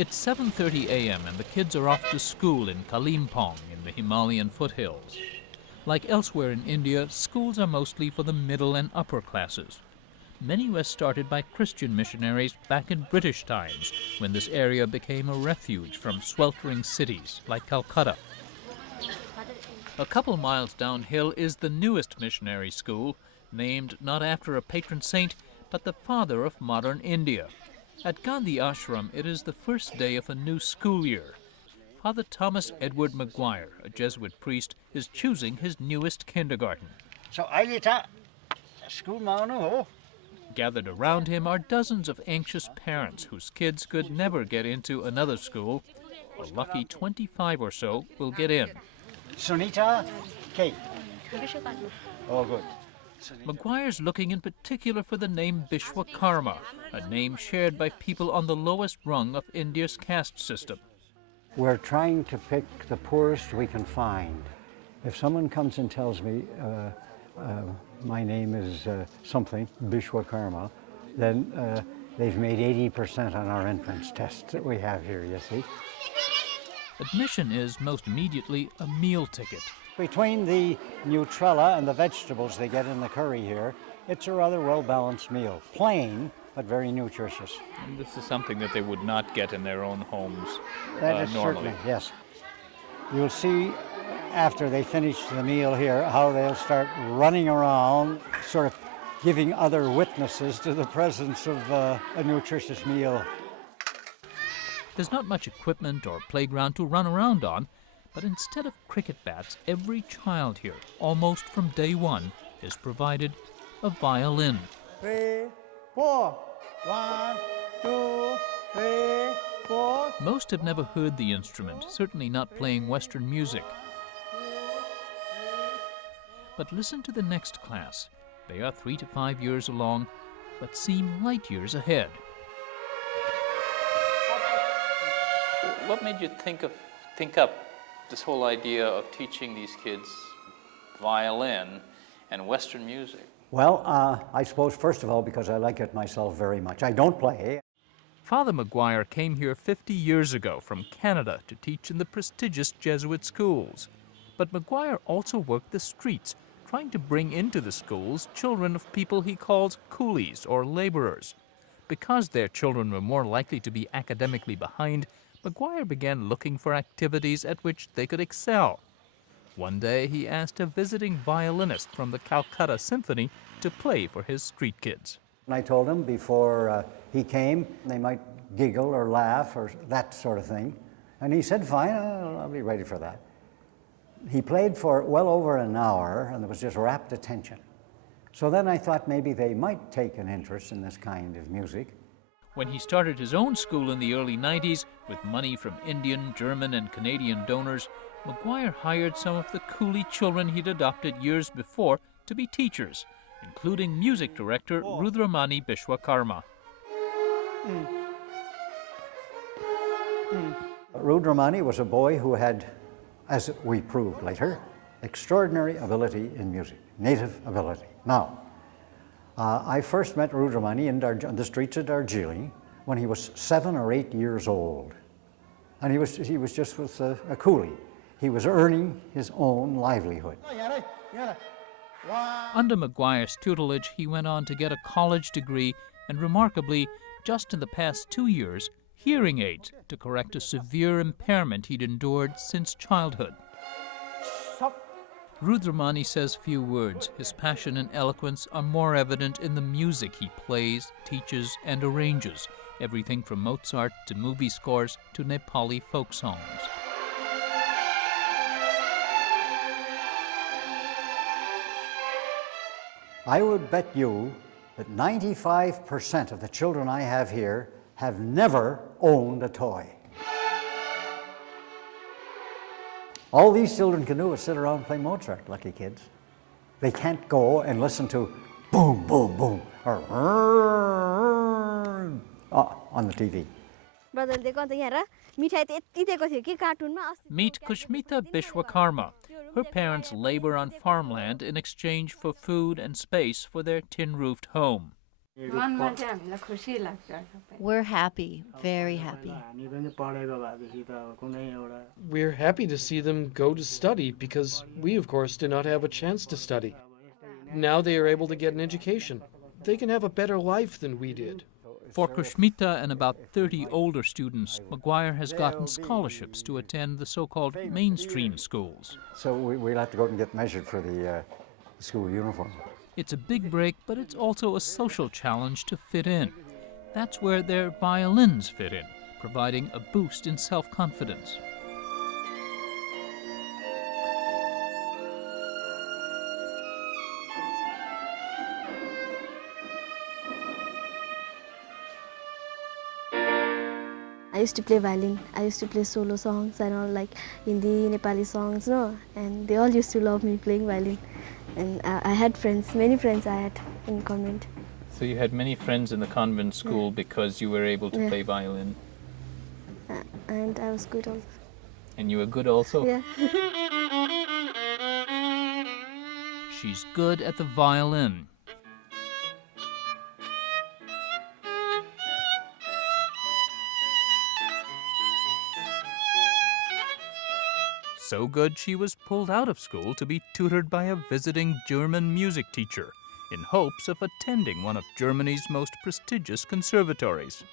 It's 7:30 a.m. and the kids are off to school in Kalimpong in the Himalayan foothills. Like elsewhere in India, schools are mostly for the middle and upper classes. Many were started by Christian missionaries back in British times, when this area became a refuge from sweltering cities like Calcutta. A couple miles downhill is the newest missionary school, named not after a patron saint, but the father of modern India. At Gandhi Ashram, it is the first day of a new school year. Father Thomas Edward Maguire, a Jesuit priest, is choosing his newest kindergarten. Gathered around him are dozens of anxious parents whose kids could never get into another school. A lucky 25 or so will get in. Sunita, Kate. All good. Maguire's looking in particular for the name Bishwakarma, a name shared by people on the lowest rung of India's caste system. We're trying to pick the poorest we can find. If someone comes and tells me my name is something, Bishwakarma, then they've made 80% on our entrance test that we have here, you see. Admission is most immediately a meal ticket. Between the Nutrella and the vegetables they get in the curry here, it's a rather well-balanced meal. Plain, but very nutritious. And this is something that they would not get in their own homes That is normally. Certainly, yes. You'll see after they finish the meal here how they'll start running around, sort of giving other witnesses to the presence of a nutritious meal. There's not much equipment or playground to run around on, but instead of cricket bats, every child here, almost from day one, is provided a violin. 3, 4. 1, 2, 3, 4. Most have never heard the instrument, certainly not playing Western music. But listen to the next class. They are 3 to 5 years along, but seem light years ahead. What made you think up this whole idea of teaching these kids violin and Western music? Well, I suppose, first of all, because I like it myself very much. I don't play. Father Maguire came here 50 years ago from Canada to teach in the prestigious Jesuit schools. But Maguire also worked the streets, trying to bring into the schools children of people he calls coolies or laborers. Because their children were more likely to be academically behind, Maguire began looking for activities at which they could excel. One day he asked a visiting violinist from the Calcutta Symphony to play for his street kids. And I told him before he came, they might giggle or laugh or that sort of thing. And he said, fine, I'll be ready for that. He played for well over an hour, and there was just rapt attention. So then I thought maybe they might take an interest in this kind of music. When he started his own school in the early 90s, with money from Indian, German, and Canadian donors, Maguire hired some of the coolie children he'd adopted years before to be teachers, including music director Rudramani Bishwakarma. Rudramani was a boy who had, as we proved later, extraordinary ability in music, native ability. Now, I first met Rudramani on the streets of Darjeeling when he was 7 or 8 years old. And he was just with a coolie. He was earning his own livelihood. Under Maguire's tutelage, he went on to get a college degree and, remarkably, just in the past 2 years, hearing aids to correct a severe impairment he'd endured since childhood. Rudramani says few words. His passion and eloquence are more evident in the music he plays, teaches, and arranges, everything from Mozart to movie scores to Nepali folk songs. I would bet you that 95% of the children I have here have never owned a toy. All these children can do is sit around and play Mozart, lucky kids. They can't go and listen to boom, boom, boom, or on the TV. Meet Kushmita Bishwakarma. Her parents labor on farmland in exchange for food and space for their tin-roofed home. We're happy, very happy. We're happy to see them go to study because we, of course, did not have a chance to study. Now they are able to get an education. They can have a better life than we did. For Krishmita and about 30 older students, McGuire has gotten scholarships to attend the so-called mainstream schools. So we'll have to go out and get measured for the school uniform. It's a big break, but it's also a social challenge to fit in. That's where their violins fit in, providing a boost in self-confidence. I used to play violin. I used to play solo songs and all, like Hindi, Nepali songs, no? And they all used to love me playing violin. And I had friends, many friends I had in convent. So you had many friends in the convent school because you were able to Yeah. play violin. And I was good also. And you were good also? Yeah. She's good at the violin. So good she was pulled out of school to be tutored by a visiting German music teacher in hopes of attending one of Germany's most prestigious conservatories.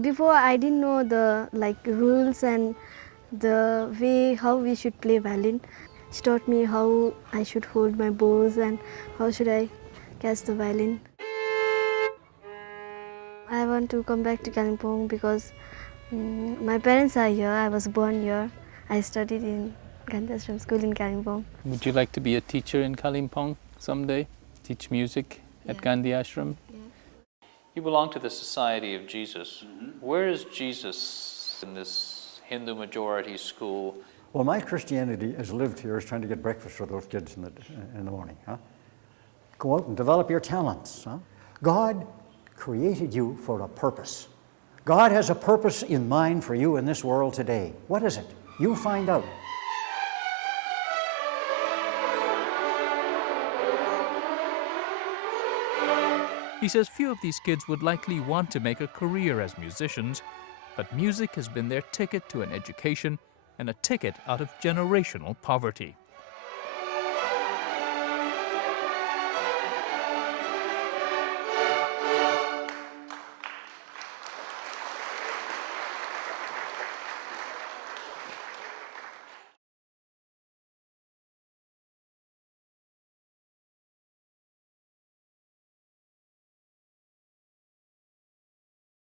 Before I didn't know the rules and the way how we should play violin. She taught me how I should hold my bows and how should I catch the violin. I want to come back to Kalimpong because my parents are here. I was born here. I studied in Gandhi Ashram School in Kalimpong. Would you like to be a teacher in Kalimpong someday? Teach music at Gandhi Ashram? Yeah. You belong to the Society of Jesus. Where is Jesus in this Hindu majority school? Well, my Christianity as lived here is trying to get breakfast for those kids in the morning. Huh? Go out and develop your talents. Huh? God created you for a purpose. God has a purpose in mind for you in this world today. What is it? You find out. He says few of these kids would likely want to make a career as musicians, but music has been their ticket to an education and a ticket out of generational poverty.